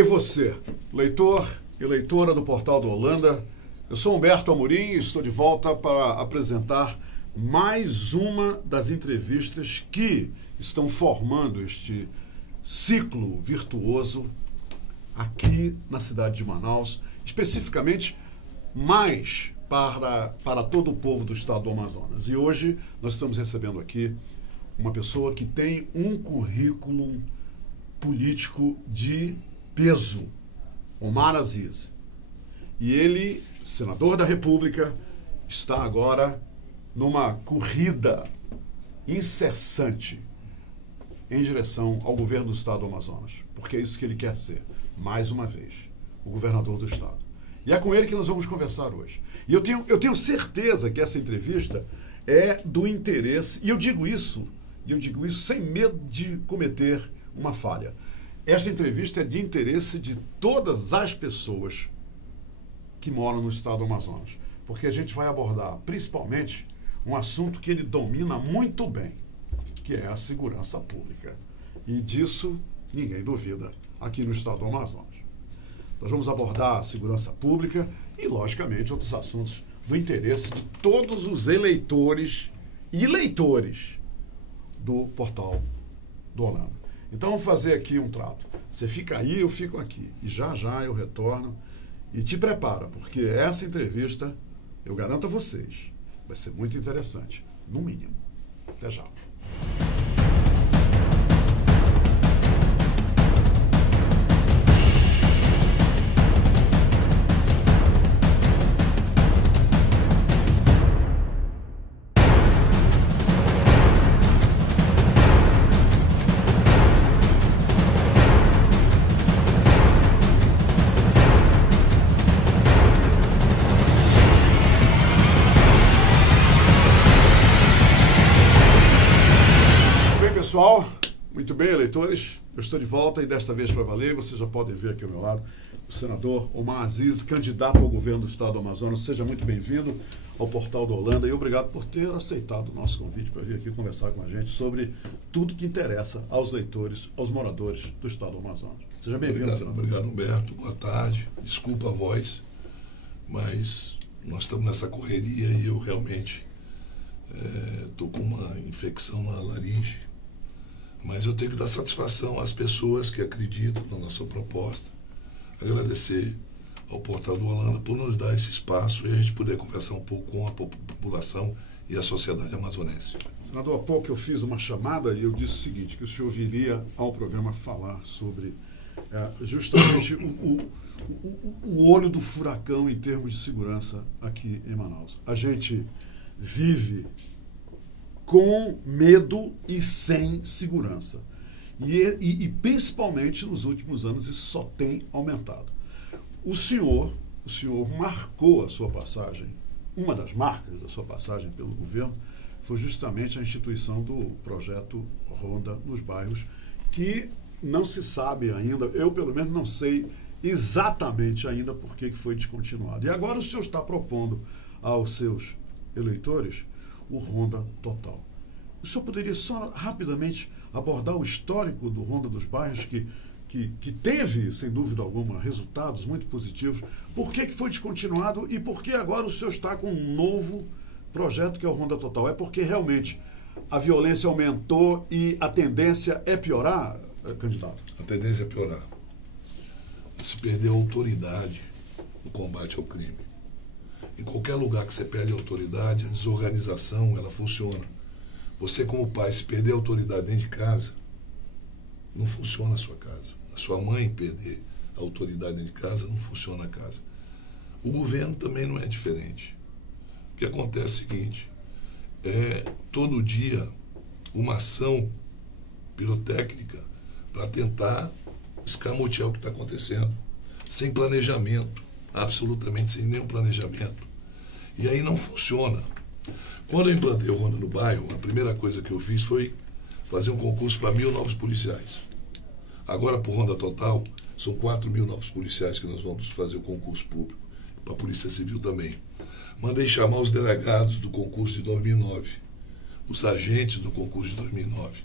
aí você, leitor e leitora do Portal do Holanda. Eu sou Humberto Amorim e estou de volta para apresentar mais uma das entrevistas que estão formando este ciclo virtuoso aqui na cidade de Manaus, especificamente mais para todo o povo do estado do Amazonas. E hoje nós estamos recebendo aqui uma pessoa que tem um currículo político de peso, Omar Aziz. E ele, senador da República, está agora numa corrida incessante em direção ao governo do estado do Amazonas, porque é isso que ele quer ser, mais uma vez, o governador do estado. E é com ele que nós vamos conversar hoje. E eu tenho certeza que essa entrevista é do interesse, e eu digo isso sem medo de cometer uma falha. Esta entrevista é de interesse de todas as pessoas que moram no estado do Amazonas, porque a gente vai abordar principalmente um assunto que ele domina muito bem, que é a segurança pública. E disso ninguém duvida aqui no estado do Amazonas. Nós vamos abordar a segurança pública e, logicamente, outros assuntos do interesse de todos os eleitores e leitores do Portal do Holanda. Então vamos fazer aqui um trato. Você fica aí, eu fico aqui. E já já eu retorno. E te prepara, porque essa entrevista, eu garanto a vocês, vai ser muito interessante, no mínimo. Até já. Pessoal, muito bem, eleitores, eu estou de volta e desta vez para valer. Vocês já podem ver aqui ao meu lado o senador Omar Aziz, candidato ao governo do estado do Amazonas. Seja muito bem-vindo ao Portal do Holanda e obrigado por ter aceitado o nosso convite para vir aqui conversar com a gente sobre tudo que interessa aos leitores, aos moradores do estado do Amazonas. Seja bem-vindo, senador. Obrigado, Humberto. Boa tarde. Desculpa a voz, mas nós estamos nessa correria e eu realmente estou com uma infecção na laringe. Mas eu tenho que dar satisfação às pessoas que acreditam na nossa proposta, agradecer ao Portal do Holanda por nos dar esse espaço e a gente poder conversar um pouco com a população e a sociedade amazonense. Senador, há pouco eu fiz uma chamada e eu disse o seguinte, que o senhor viria ao programa falar sobre justamente o olho do furacão em termos de segurança aqui em Manaus. A gente vive com medo e sem segurança. E principalmente nos últimos anos isso só tem aumentado. O senhor marcou a sua passagem, uma das marcas da sua passagem pelo governo foi justamente a instituição do projeto Ronda nos Bairros, que não se sabe ainda, eu pelo menos não sei exatamente ainda por que foi descontinuado. E agora o senhor está propondo aos seus eleitores o Ronda Total. O senhor poderia só rapidamente abordar o histórico do Ronda dos Bairros, que teve, sem dúvida alguma, resultados muito positivos. Por que foi descontinuado e por que agora o senhor está com um novo projeto que é o Ronda Total? É porque realmente a violência aumentou e a tendência é piorar, candidato? A tendência é piorar. Se perder a autoridade no combate ao crime. Em qualquer lugar que você perde a autoridade, a desorganização, ela funciona. Você, como pai, se perder a autoridade dentro de casa, não funciona a sua casa. A sua mãe perder a autoridade dentro de casa, não funciona a casa. O governo também não é diferente. O que acontece é o seguinte, todo dia uma ação pirotécnica para tentar escamotear o que está acontecendo, sem planejamento, absolutamente sem nenhum planejamento. E aí não funciona. Quando eu implantei o Ronda no Bairro, a primeira coisa que eu fiz foi fazer um concurso para 1.000 novos policiais. Agora, para o Ronda Total, são 4.000 novos policiais que nós vamos fazer o concurso público, para a Polícia Civil também. Mandei chamar os delegados do concurso de 2009, os agentes do concurso de 2009,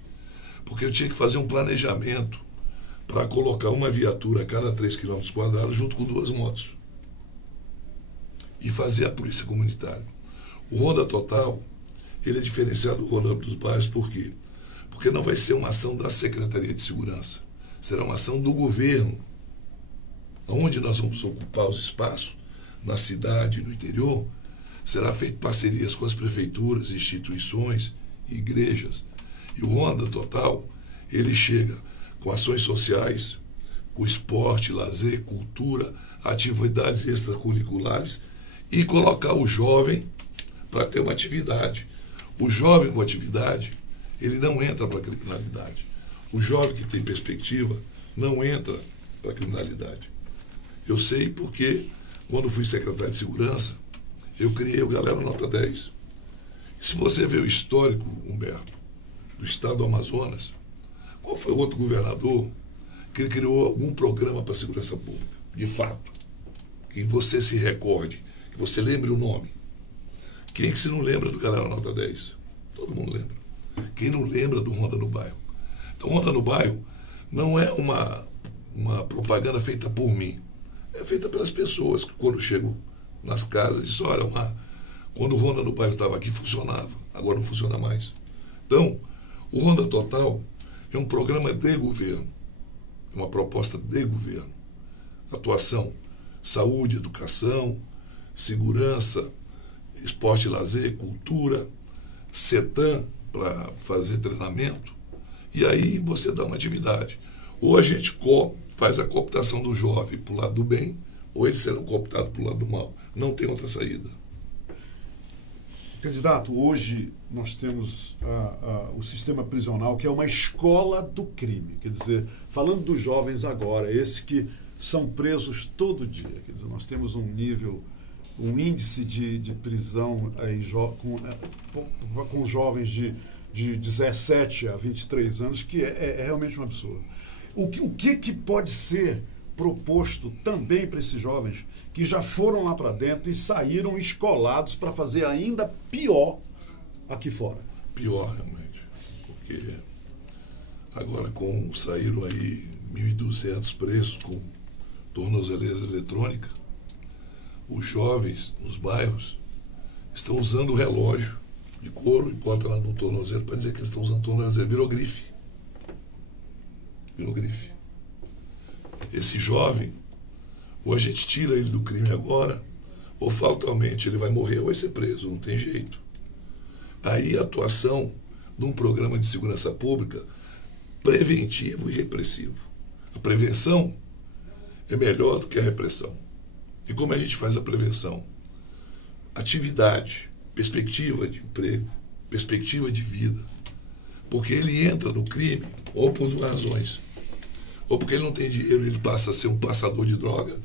porque eu tinha que fazer um planejamento para colocar uma viatura a cada 3 km² junto com 2 motos. E fazer a polícia comunitária. O Ronda Total, ele é diferenciado do Ronda dos Bairros, por quê? Porque não vai ser uma ação da Secretaria de Segurança, será uma ação do governo, onde nós vamos ocupar os espaços, na cidade, no interior, será feito parcerias com as prefeituras, instituições, igrejas. E o Ronda Total, ele chega com ações sociais, com esporte, lazer, cultura, atividades extracurriculares e colocar o jovem para ter uma atividade. O jovem com atividade, ele não entra para a criminalidade. O jovem que tem perspectiva não entra para a criminalidade. Eu sei porque, quando fui secretário de Segurança, eu criei o Galera Nota 10. E se você vê o histórico, Humberto, do estado do Amazonas, qual foi o outro governador que criou algum programa para a segurança pública? De fato, que você se recorde, que você lembre o nome. Quem que se não lembra do Galera Nota 10? Todo mundo lembra. Quem não lembra do Ronda no Bairro? Então, Ronda no Bairro não é uma propaganda feita por mim. É feita pelas pessoas que, quando chegam nas casas, dizem, olha, quando o Ronda no Bairro estava aqui, funcionava. Agora não funciona mais. Então, o Ronda Total é um programa de governo. É uma proposta de governo. Atuação, saúde, educação, segurança, esporte e lazer, cultura, CETAM para fazer treinamento, e aí você dá uma atividade. Ou a gente faz a cooptação do jovem para o lado do bem, ou eles serão cooptados para o lado do mal. Não tem outra saída. Candidato, hoje nós temos o sistema prisional, que é uma escola do crime. Quer dizer, falando dos jovens agora, esses que são presos todo dia. Quer dizer, nós temos um índice de prisão aí, com jovens de 17 a 23 anos, que é realmente um absurdo. O que pode ser proposto também para esses jovens que já foram lá para dentro e saíram escolados para fazer ainda pior aqui fora? Pior, realmente. Porque agora saíram aí 1.200 presos com tornozeleira eletrônica, os jovens nos bairros estão usando o relógio de couro e bota lá no tornozelo para dizer que eles estão usando tornozelo. Virou grife. Virou grife. Esse jovem, ou a gente tira ele do crime agora, ou fatalmente ele vai morrer ou vai ser preso, não tem jeito. Aí a atuação de um programa de segurança pública preventivo e repressivo. A prevenção é melhor do que a repressão. E como a gente faz a prevenção? Atividade, perspectiva de emprego, perspectiva de vida. Porque ele entra no crime ou por 2 razões. Ou porque ele não tem dinheiro e ele passa a ser um passador de droga,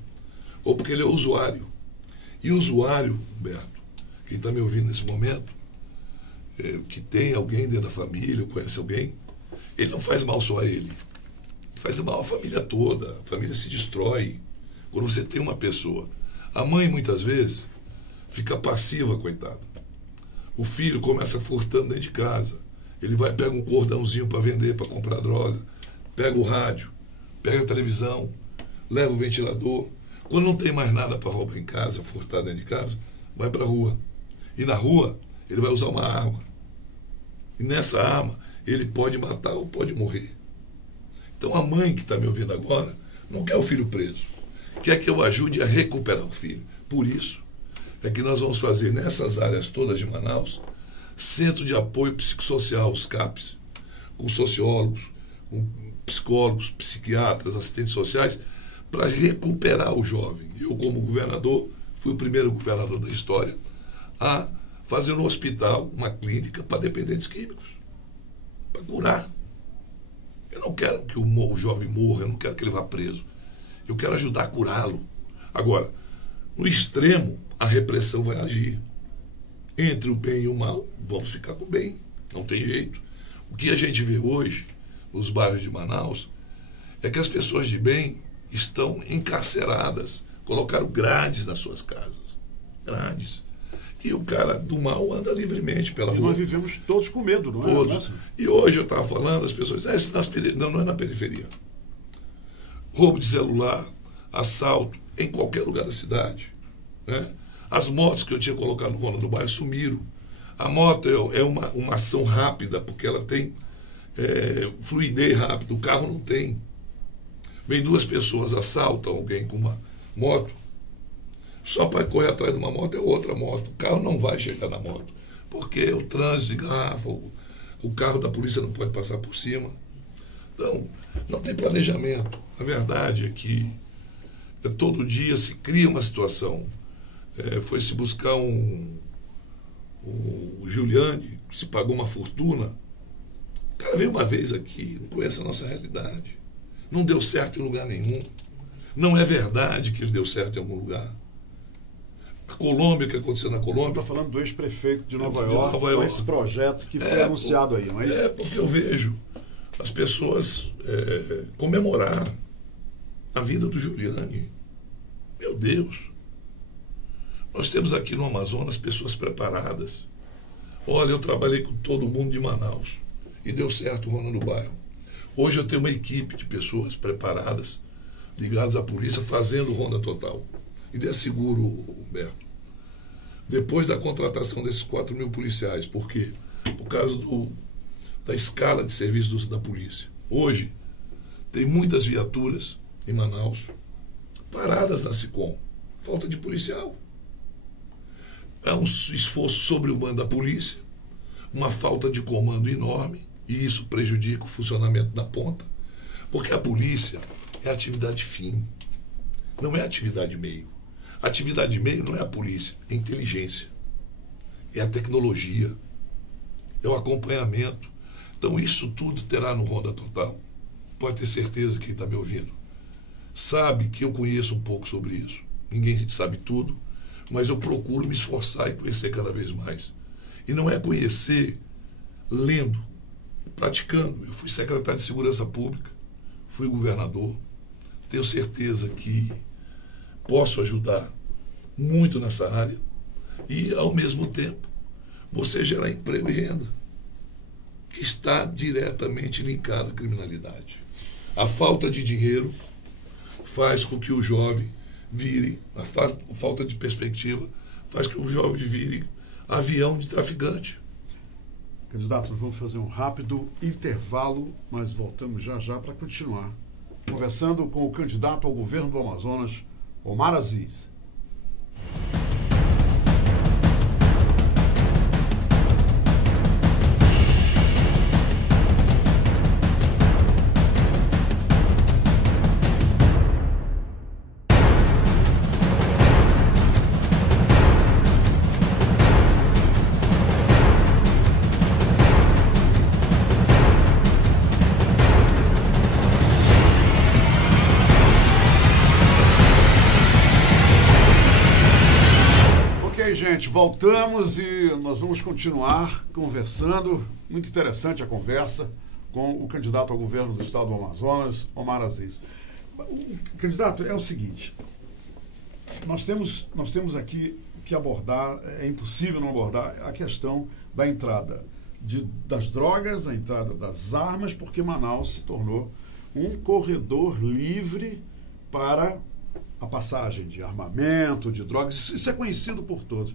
ou porque ele é usuário. E o usuário, Humberto, quem está me ouvindo nesse momento, que tem alguém dentro da família, ou conhece alguém, ele não faz mal só a ele. Faz mal à família toda. A família se destrói quando você tem uma pessoa. A mãe, muitas vezes, fica passiva, coitado. O filho começa furtando dentro de casa. Ele vai, pega um cordãozinho para vender, para comprar droga, pega o rádio, pega a televisão, leva o ventilador. Quando não tem mais nada para roubar em casa, furtar dentro de casa, vai para a rua. E na rua, ele vai usar uma arma. E nessa arma, ele pode matar ou pode morrer. Então a mãe que está me ouvindo agora não quer o filho preso. Quer que eu ajude a recuperar o filho. Por isso é que nós vamos fazer nessas áreas todas de Manaus Centro de Apoio Psicossocial, os CAPs, com sociólogos, com psicólogos, psiquiatras, assistentes sociais, para recuperar o jovem. Eu, como governador, fui o primeiro governador da história a fazer no hospital uma clínica para dependentes químicos, para curar. Eu não quero que o jovem morra, eu não quero que ele vá preso. Eu quero ajudar a curá-lo. Agora, no extremo, a repressão vai agir. Entre o bem e o mal, vamos ficar com o bem. Não tem jeito. O que a gente vê hoje, nos bairros de Manaus, é que as pessoas de bem estão encarceradas. Colocaram grades nas suas casas. Grades. E o cara do mal anda livremente pela rua. Nós vivemos todos com medo, não é? Todos. E hoje eu estava falando, as pessoas dizem, não é na periferia. roubo de celular, assalto, em qualquer lugar da cidade. Né? As motos que eu tinha colocado no Ronda do Bairro sumiram. A moto é uma ação rápida, porque ela tem fluidez rápida, o carro não tem. Vem duas pessoas, assaltam alguém com uma moto, só para correr atrás de uma moto é outra moto. O carro não vai chegar na moto, porque o trânsito de garrafa, o carro da polícia não pode passar por cima. Então, não tem planejamento. A verdade é que todo dia se cria uma situação. Foi se buscar o Giuliani, que se pagou uma fortuna. O cara veio uma vez aqui, não conhece a nossa realidade. Não deu certo em lugar nenhum. Não é verdade que ele deu certo em algum lugar. A Colômbia, o que aconteceu na Colômbia... Você está falando do ex-prefeito de Nova York, com esse projeto que foi anunciado aí, não é isso? Porque eu vejo as pessoas comemorar a vinda do Giuliani. Meu Deus! Nós temos aqui no Amazonas pessoas preparadas. Olha, eu trabalhei com todo mundo de Manaus e deu certo o Ronda do Bairro. Hoje eu tenho uma equipe de pessoas preparadas, ligadas à polícia, fazendo Ronda Total. E lhe asseguro, Humberto, depois da contratação desses 4.000 policiais, por quê? Por causa da escala de serviço da polícia. Hoje, tem muitas viaturas em Manaus paradas na SICOM. Falta de policial. É um esforço sobre-humano da polícia, uma falta de comando enorme, e isso prejudica o funcionamento da ponta, porque a polícia é atividade fim, não é atividade meio. A atividade meio não é a polícia, é a inteligência, é a tecnologia, é o acompanhamento. Então isso tudo terá no Ronda Total. Pode ter certeza que quem está me ouvindo sabe que eu conheço um pouco sobre isso. Ninguém sabe tudo, mas eu procuro me esforçar e conhecer cada vez mais. E não é conhecer lendo, praticando. Eu fui secretário de Segurança Pública, fui governador, tenho certeza que posso ajudar muito nessa área e, ao mesmo tempo, você gerar emprego e renda, que está diretamente linkada à criminalidade. A falta de dinheiro faz com que o jovem vire, a falta de perspectiva faz com que o jovem vire avião de traficante. Candidato, nós vamos fazer um rápido intervalo, mas voltamos já já para continuar conversando com o candidato ao governo do Amazonas, Omar Aziz. Gente, voltamos e nós vamos continuar conversando. Muito interessante a conversa com o candidato ao governo do estado do Amazonas, Omar Aziz. Candidato, é o seguinte, nós temos aqui que abordar, é impossível não abordar a questão da entrada das drogas, a entrada das armas, porque Manaus se tornou um corredor livre para a passagem de armamento, de drogas. Isso é conhecido por todos.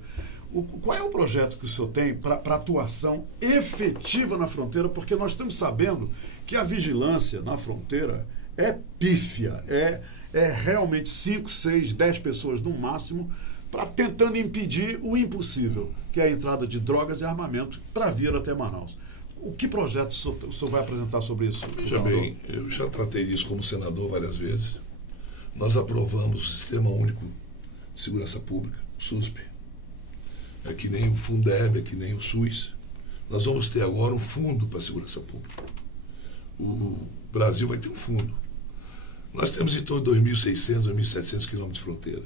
Qual é o projeto que o senhor tem para atuação efetiva na fronteira? Porque nós estamos sabendo que a vigilância na fronteira é pífia, é realmente 5, 6, 10 pessoas no máximo, tentando impedir o impossível, que é a entrada de drogas e armamento para vir até Manaus. O que projeto o senhor vai apresentar sobre isso? Veja bem, eu já tratei disso como senador várias vezes. Nós aprovamos o Sistema Único de Segurança Pública, SUSP. É que nem o Fundeb, é que nem o SUS. Nós vamos ter agora um fundo para a segurança pública. O Brasil vai ter um fundo. Nós temos em torno de 2.600, 2.700 quilômetros de fronteira.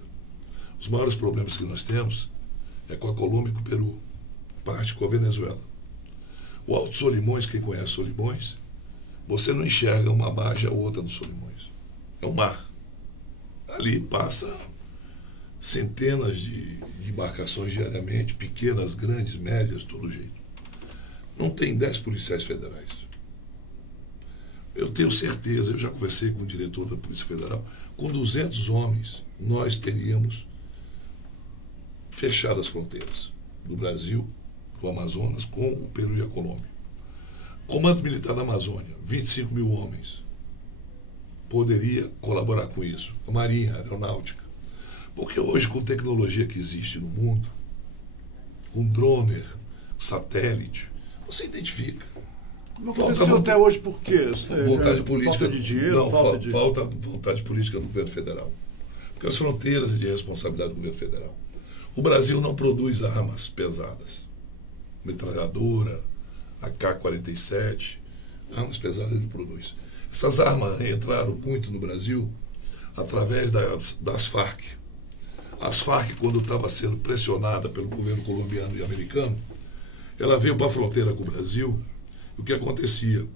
Os maiores problemas que nós temos é com a Colômbia e com o Peru, parte com a Venezuela. O Alto Solimões, quem conhece Solimões, você não enxerga uma margem ou outra do Solimões. É um mar. Ali passa centenas de embarcações diariamente, pequenas, grandes, médias, de todo jeito. Não tem 10 policiais federais. Eu tenho certeza, eu já conversei com o diretor da Polícia Federal, com 200 homens, nós teríamos fechado as fronteiras do Brasil, do Amazonas, com o Peru e a Colômbia. Comando Militar da Amazônia, 25 mil homens, poderia colaborar com isso. A Marinha, a Aeronáutica. Porque hoje, com a tecnologia que existe no mundo, com droner, satélite, você identifica. Não aconteceu até hoje por quê? Vontade política. Falta de dinheiro? Não, falta vontade política do governo federal. Porque as fronteiras é de responsabilidade do governo federal. O Brasil não produz armas pesadas. Metralhadora, AK-47, armas pesadas ele produz. Essas armas entraram muito no Brasil através das Farc. As Farc, quando estava sendo pressionada pelo governo colombiano e americano, ela veio para a fronteira com o Brasil. O que acontecia?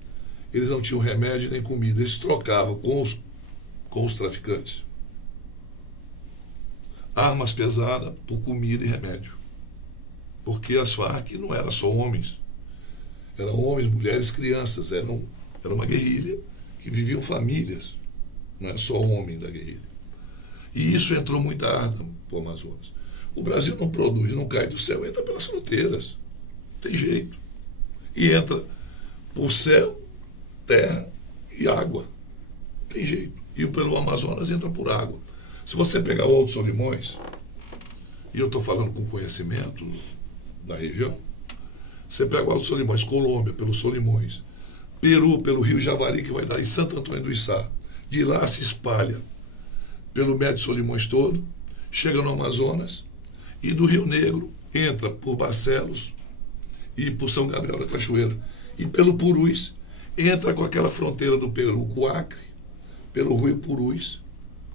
Eles não tinham remédio nem comida, eles trocavam com os traficantes armas pesadas por comida e remédio. Porque as Farc não eram só homens, eram homens, mulheres, crianças, era uma guerrilha que viviam famílias, não é só homem da guerrilha. E isso entrou muita arma para o Amazonas. O Brasil não produz, não cai do céu, entra pelas fronteiras, tem jeito. E entra por céu, terra e água. Tem jeito. E pelo Amazonas entra por água. Se você pegar o Alto Solimões, e eu estou falando com conhecimento da região, você pega o Alto Solimões, Colômbia, pelo Solimões, Peru, pelo Rio Javari, que vai dar em Santo Antônio do Içá. De lá se espalha pelo Médio Solimões todo, chega no Amazonas, e do Rio Negro entra por Barcelos e por São Gabriel da Cachoeira. E pelo Purus, entra com aquela fronteira do Peru com o Acre, pelo Rio Purus,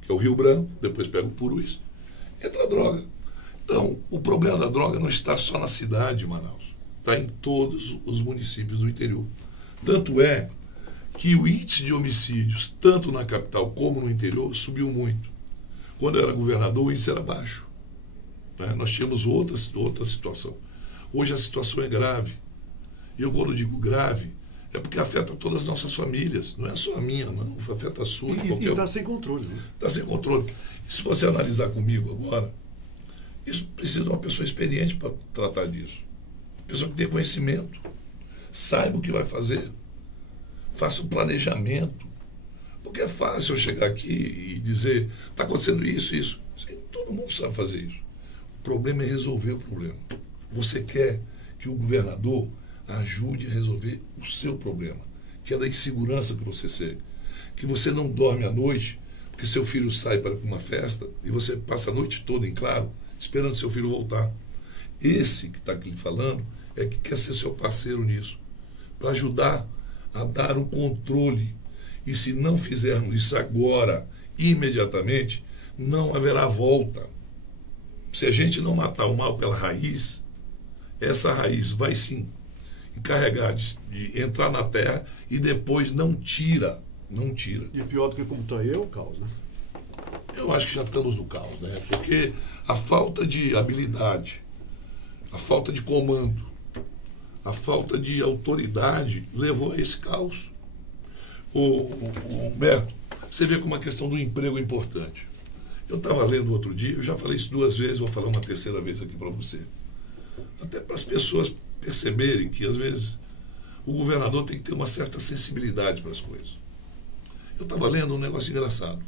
que é o Rio Branco, depois pega o Purus, entra a droga. Então, o problema da droga não está só na cidade de Manaus, está em todos os municípios do interior. Tanto é que o índice de homicídios, tanto na capital como no interior, subiu muito. Quando eu era governador, o índice era baixo. Nós tínhamos outra situação. Hoje a situação é grave. E eu, quando digo grave, é porque afeta todas as nossas famílias. Não é só a minha, não. Afeta a sua. E está sem controle. Né? Está sem controle. E se você analisar comigo agora, isso precisa de uma pessoa experiente para tratar disso. Pessoa que tenha conhecimento. Saiba o que vai fazer. Faça um planejamento. Porque é fácil eu chegar aqui e dizer, está acontecendo isso, isso. Todo mundo sabe fazer isso. O problema é resolver o problema. Você quer que o governador ajude a resolver o seu problema, que é da insegurança que você segue, que você não dorme à noite, porque seu filho sai para uma festa e você passa a noite toda em claro, esperando seu filho voltar. Esse que está aqui falando é que quer ser seu parceiro nisso, para ajudar a dar um controle. E se não fizermos isso agora, imediatamente, não haverá volta. Se a gente não matar o mal pela raiz, essa raiz vai sim encarregar de entrar na terra e depois não tira. E pior do que como está aí é o caos, né? Eu acho que já estamos no caos, né? Porque a falta de habilidade, a falta de comando, a falta de autoridade levou a esse caos. O Humberto, você vê como a questão do emprego é importante. Eu estava lendo outro dia, eu já falei isso 2 vezes, vou falar uma 3ª vez aqui para você. Até para as pessoas perceberem que, às vezes, o governador tem que ter uma certa sensibilidade para as coisas. Eu estava lendo um negócio engraçado.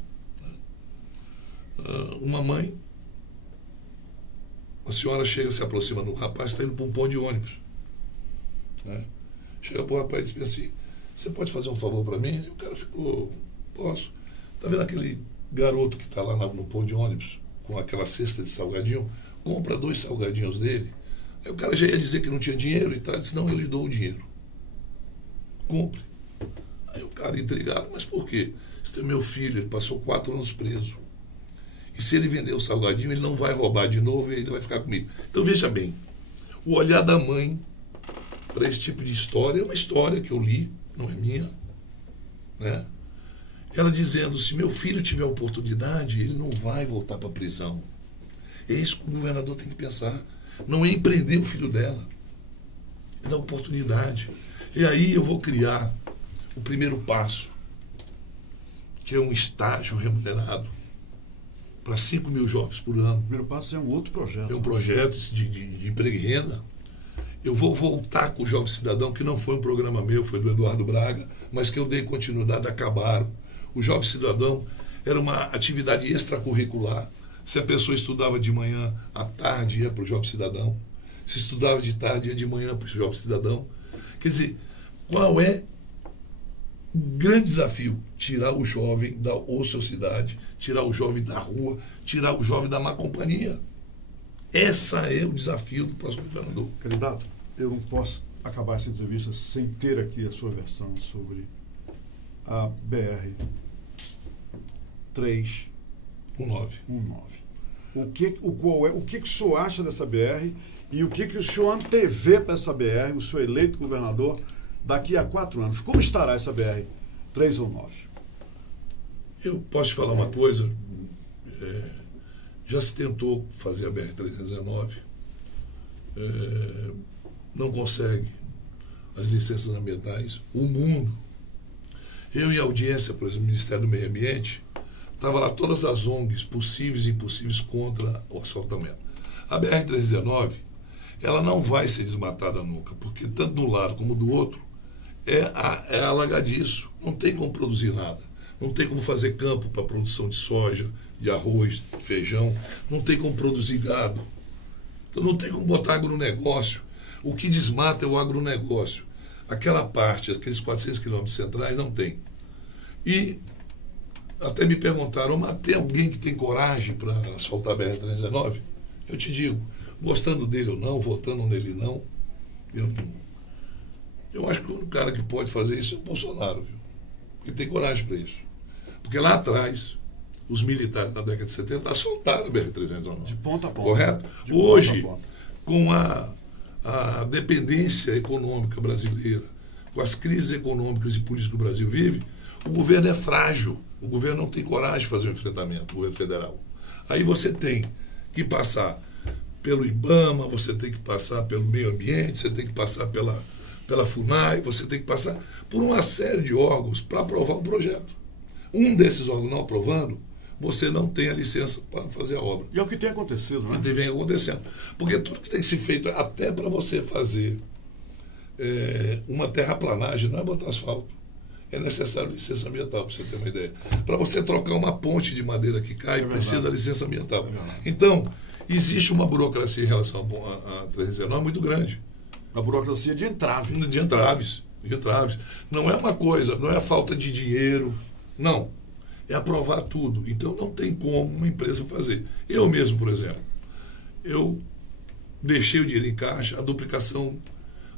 Uma mãe, a senhora chega, se aproxima do rapaz, está indo para um ponto de ônibus. Chega para o rapaz e diz assim, você pode fazer um favor para mim? E o cara ficou, posso. Está vendo aquele garoto que está lá no ponto de ônibus, com aquela cesta de salgadinho? Compra 2 salgadinhos dele. Aí o cara já ia dizer que não tinha dinheiro e tal. Ele disse, não, eu lhe dou o dinheiro. Compre. Aí o cara intrigado, mas por quê? Esse é meu filho, ele passou 4 anos preso. E se ele vender o salgadinho, ele não vai roubar de novo e ainda vai ficar comigo. Então veja bem, o olhar da mãe para esse tipo de história é uma história que eu li, não é minha, né? Ela dizendo, se meu filho tiver oportunidade, ele não vai voltar para a prisão. É isso que o governador tem que pensar. Não é empreender o filho dela, é dar oportunidade. E aí eu vou criar o primeiro passo, que é um estágio remunerado para 5 mil jovens por ano. O primeiro passo é um outro projeto. É um projeto de emprego e renda. Eu vou voltar com o Jovem Cidadão, que não foi um programa meu, foi do Eduardo Braga, mas que eu dei continuidade, acabaram. O Jovem Cidadão era uma atividade extracurricular. Se a pessoa estudava de manhã, à tarde ia para o Jovem Cidadão. Se estudava de tarde, ia de manhã para o Jovem Cidadão. Quer dizer, qual é o grande desafio? Tirar o jovem da ociosidade, tirar o jovem da rua, tirar o jovem da má companhia. Esse é o desafio do próximo governador. Candidato, eu não posso acabar essa entrevista sem ter aqui a sua versão sobre a BR-319. O que o senhor acha dessa BR e o que o senhor antevê para essa BR, o senhor eleito governador, daqui a 4 anos? Como estará essa BR-319? Eu posso te falar uma coisa, já se tentou fazer a BR-319, não consegue as licenças ambientais. O mundo, eu em audiência, por exemplo, no Ministério do Meio Ambiente, estava lá todas as ONGs possíveis e impossíveis contra o asfaltamento. A BR-319, ela não vai ser desmatada nunca, porque tanto de um lado como do outro é alagadiço, não tem como produzir nada. Não tem como fazer campo para produção de soja, de arroz, de feijão. Não tem como produzir gado. Então não tem como botar agronegócio. O que desmata é o agronegócio. Aquela parte, aqueles 400 quilômetros centrais, não tem. E até me perguntaram, mas tem alguém que tem coragem para asfaltar a BR-319? Eu te digo, gostando dele ou não, votando nele não, eu acho que o único cara que pode fazer isso é o Bolsonaro, viu? Porque tem coragem para isso. Porque lá atrás, os militares na década de 70 asfaltaram a BR-319. De ponta a ponta. Correto? Hoje, com a dependência econômica brasileira, com as crises econômicas e políticas que o Brasil vive, o governo é frágil. O governo não tem coragem de fazer um enfrentamento, o governo federal. Aí você tem que passar pelo IBAMA, você tem que passar pelo meio ambiente, você tem que passar pela FUNAI, você tem que passar por uma série de órgãos para aprovar um projeto. Um desses órgãos não aprovando, você não tem a licença para fazer a obra. E é o que tem acontecido, né? Vem acontecendo. Porque tudo que tem que ser feito, até para você fazer uma terraplanagem, não é botar asfalto. É necessário licença ambiental, para você ter uma ideia. Para você trocar uma ponte de madeira que cai, precisa da licença ambiental. Então, existe uma burocracia em relação a 319 muito grande. A burocracia de entrave. De entraves. Não é uma coisa, não é a falta de dinheiro, não. É aprovar tudo. Então não tem como uma empresa fazer. Eu mesmo, por exemplo, eu deixei o dinheiro em caixa, a duplicação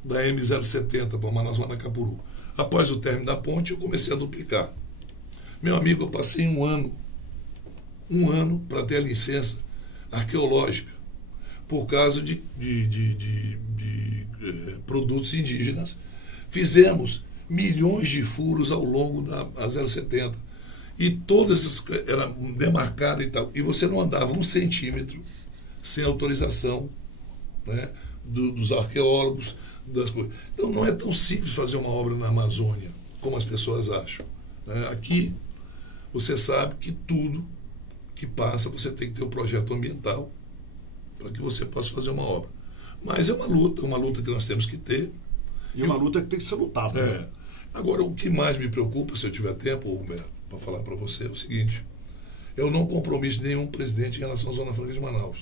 da M070 para Manaus-Manacapuru. Após o término da ponte, eu comecei a duplicar. Meu amigo, eu passei um ano para ter a licença arqueológica, por causa de produtos indígenas. Fizemos milhões de furos ao longo da 070. E todas essas eram demarcadas e tal. E você não andava 1 centímetro sem autorização, né, dos arqueólogos, das coisas. Então não é tão simples fazer uma obra na Amazônia, como as pessoas acham, né? Aqui, você sabe que tudo que passa, você tem que ter um projeto ambiental para que você possa fazer uma obra. Mas é uma luta que nós temos que ter. E uma luta que tem que ser lutada. Né? Agora, o que mais me preocupa, se eu tiver tempo, Humberto, para falar para você, é o seguinte: eu não comprometo nenhum presidente em relação à Zona Franca de Manaus.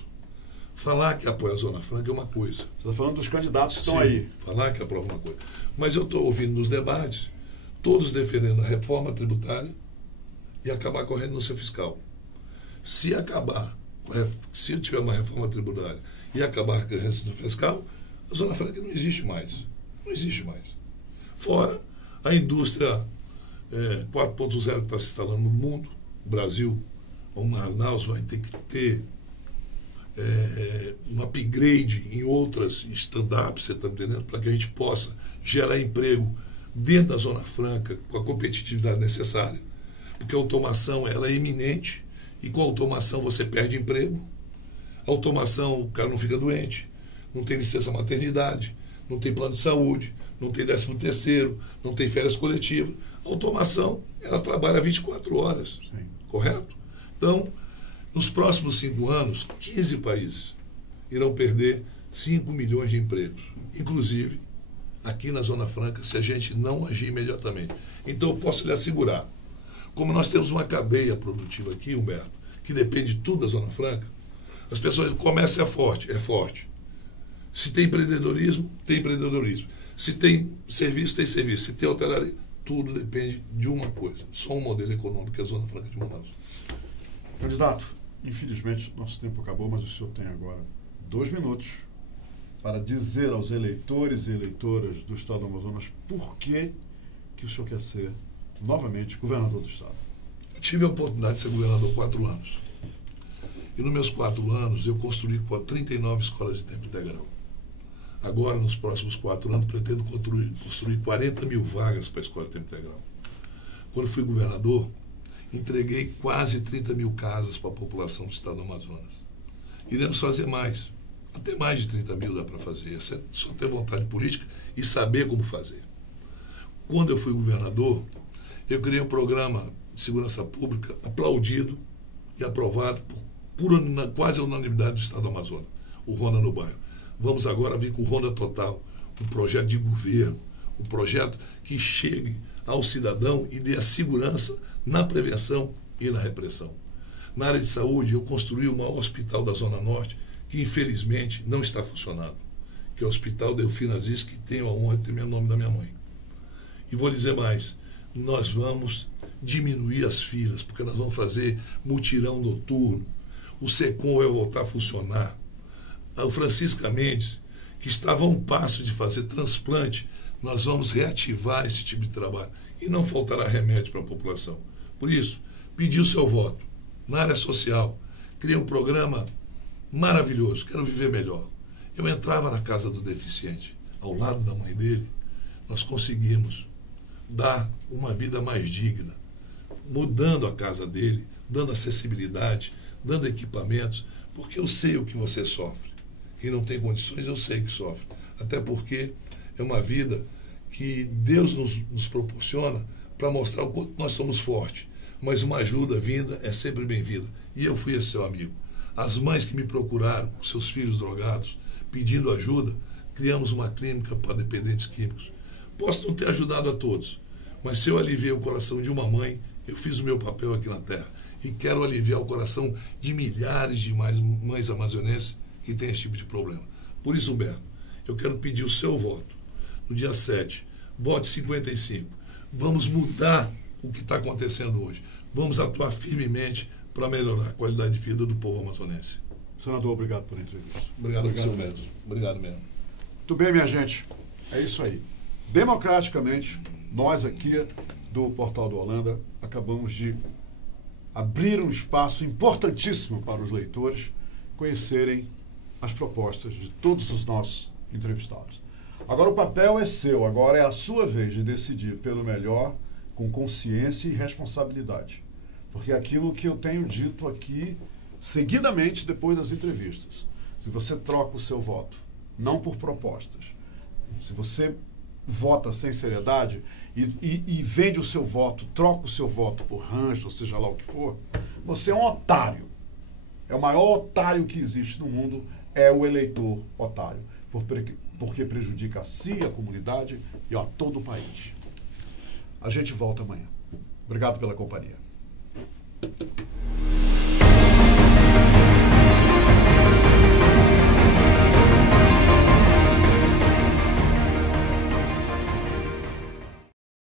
Falar que apoia a Zona Franca é uma coisa. Você está falando dos candidatos que estão aí. Falar que aprova uma coisa. Mas eu estou ouvindo nos debates, todos defendendo a reforma tributária e acabar com a renúncia fiscal. Se eu tiver uma reforma tributária e acabar com a renúncia fiscal, a Zona Franca não existe mais. Não existe mais. Fora a indústria 4.0 que está se instalando no mundo, o Brasil, o Manaus vai ter que ter um upgrade em outras stand-ups, você está entendendo? Para que a gente possa gerar emprego dentro da Zona Franca com a competitividade necessária. Porque a automação ela é iminente e com a automação você perde emprego. A automação, o cara não fica doente, não tem licença maternidade, não tem plano de saúde, não tem 13º, não tem férias coletivas. A automação, ela trabalha 24 horas, Sim. correto? Então, nos próximos 5 anos, 15 países irão perder 5 milhões de empregos, inclusive aqui na Zona Franca, se a gente não agir imediatamente. Então, eu posso lhe assegurar, como nós temos uma cadeia produtiva aqui, Humberto, que depende de tudo da Zona Franca, as pessoas, o comércio é forte, é forte. Se tem empreendedorismo, tem empreendedorismo. Se tem serviço, tem serviço. Se tem hotelaria, tudo depende de uma coisa. Só um modelo econômico que é a Zona Franca de Manaus. Candidato, infelizmente nosso tempo acabou, mas o senhor tem agora 2 minutos para dizer aos eleitores e eleitoras do Estado do Amazonas por que o senhor quer ser novamente governador do Estado. Eu tive a oportunidade de ser governador 4 anos. E nos meus 4 anos eu construí 39 escolas de tempo integral. Agora, nos próximos 4 anos, pretendo construir 40 mil vagas para a escola de tempo integral. Quando fui governador, entreguei quase 30 mil casas para a população do Estado do Amazonas. Iremos fazer mais. Até mais de 30 mil dá para fazer. É só ter vontade política e saber como fazer. Quando eu fui governador, eu criei um programa de segurança pública aplaudido e aprovado por quase a unanimidade do Estado do Amazonas, o Ronda no Bairro. Vamos agora vir com o Ronda Total, um projeto de governo, um projeto que chegue ao cidadão e dê a segurança na prevenção e na repressão. Na área de saúde, eu construí o maior hospital da Zona Norte, que infelizmente não está funcionando, que é o Hospital Delfina Aziz, que tem a honra de ter o nome da minha mãe. E vou dizer mais, nós vamos diminuir as filas, porque nós vamos fazer mutirão noturno, o SECOM vai voltar a funcionar. O Francisca Mendes, que estava a um passo de fazer transplante, nós vamos reativar esse tipo de trabalho e não faltará remédio para a população. Por isso, pedi o seu voto. Na área social, criei um programa maravilhoso, Quero Viver Melhor. Eu entrava na casa do deficiente, ao lado da mãe dele, nós conseguimos dar uma vida mais digna, mudando a casa dele, dando acessibilidade, dando equipamentos, porque eu sei o que você sofre. Quem não tem condições, eu sei que sofre. Até porque é uma vida que Deus nos proporciona para mostrar o quanto nós somos fortes. Mas uma ajuda vinda é sempre bem-vinda. E eu fui esse seu amigo. As mães que me procuraram, com seus filhos drogados, pedindo ajuda, criamos uma clínica para dependentes químicos. Posso não ter ajudado a todos, mas se eu aliviei o coração de uma mãe, eu fiz o meu papel aqui na Terra. E quero aliviar o coração de milhares de mais mães amazonenses que têm esse tipo de problema. Por isso, Humberto, eu quero pedir o seu voto. No dia 7, vote 55. Vamos mudar o que está acontecendo hoje. Vamos atuar firmemente para melhorar a qualidade de vida do povo amazonense. Senador, obrigado pela entrevista. Obrigado, seu Humberto. Obrigado mesmo. Muito bem, minha gente. É isso aí. Democraticamente, nós aqui do Portal do Holanda acabamos de abrir um espaço importantíssimo para os leitores conhecerem as propostas de todos os nossos entrevistados. Agora o papel é seu, agora é a sua vez de decidir pelo melhor, com consciência e responsabilidade. Porque é aquilo que eu tenho dito aqui seguidamente depois das entrevistas. Se você troca o seu voto, não por propostas, se você vota sem seriedade e vende o seu voto, troca o seu voto por rancho, ou seja lá o que for, você é um otário. É o maior otário que existe no mundo, é o eleitor otário, porque prejudica a si, a comunidade e a todo o país. A gente volta amanhã. Obrigado pela companhia.